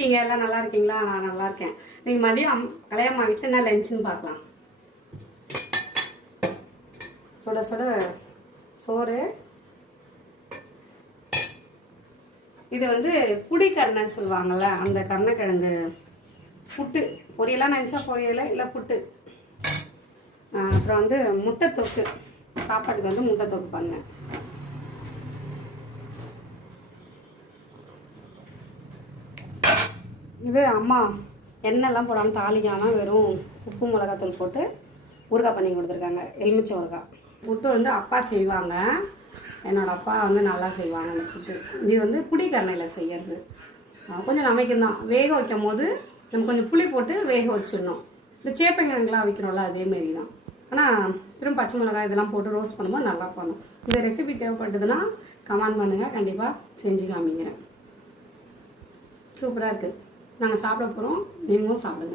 இருக்கீங்க? எல்லாம் நல்லா இருக்கீங்களா? நான் நல்லா இருக்கேன். நீங்கள் மதியம் கல்யாணம்மா வீட்டில் என்ன லஞ்சுன்னு பார்க்கலாம். சுட சுட சோறு. இது வந்து புடி கருணைன்னு சொல்லுவாங்கள்ல, அந்த கருணைக்கிழங்கு புட்டு பொரியலாம் நினச்சா பொரியலை இல்லை புட்டு. அப்புறம் வந்து முட்டை தொக்கு, சாப்பாட்டுக்கு வந்து முட்டை தொக்கு பண்ணேன். இது அம்மா எண்ணெய்லாம் போடாமல் தாளிக்காமல் வெறும் உப்பு மிளகாத்தூள் போட்டு ஊறுகாய் பண்ணி கொடுத்துருக்காங்க, எலுமிச்சை ஊறுகாய். புட்டு வந்து அப்பா செய்வாங்க, என்னோடய அப்பா வந்து நல்லா செய்வாங்க அந்த புட்டு. இது வந்து புளி கரணையில் செய்யறது. கொஞ்சம் நமைக்கும் தான். வேக வைக்கும் போது நம்ம கொஞ்சம் புளி போட்டு வேக வச்சிடணும். இந்த சேப்பங்கிழங்குலாம் வைக்கிறோம்ல அதேமாரி தான். ஆனால் திரும்ப பச்சை மிளகாய் இதெல்லாம் போட்டு ரோஸ்ட் பண்ணும்போது நல்லா பண்ணும். இந்த ரெசிபி தேவைப்பட்டதுன்னா கமெண்ட் பண்ணுங்கள், கண்டிப்பாக செஞ்சு காமிக்கிறேன். சூப்பராக இருக்குது. நாங்கள் சாப்பிட போகிறோம், நீங்களும் சாப்பிடுங்க.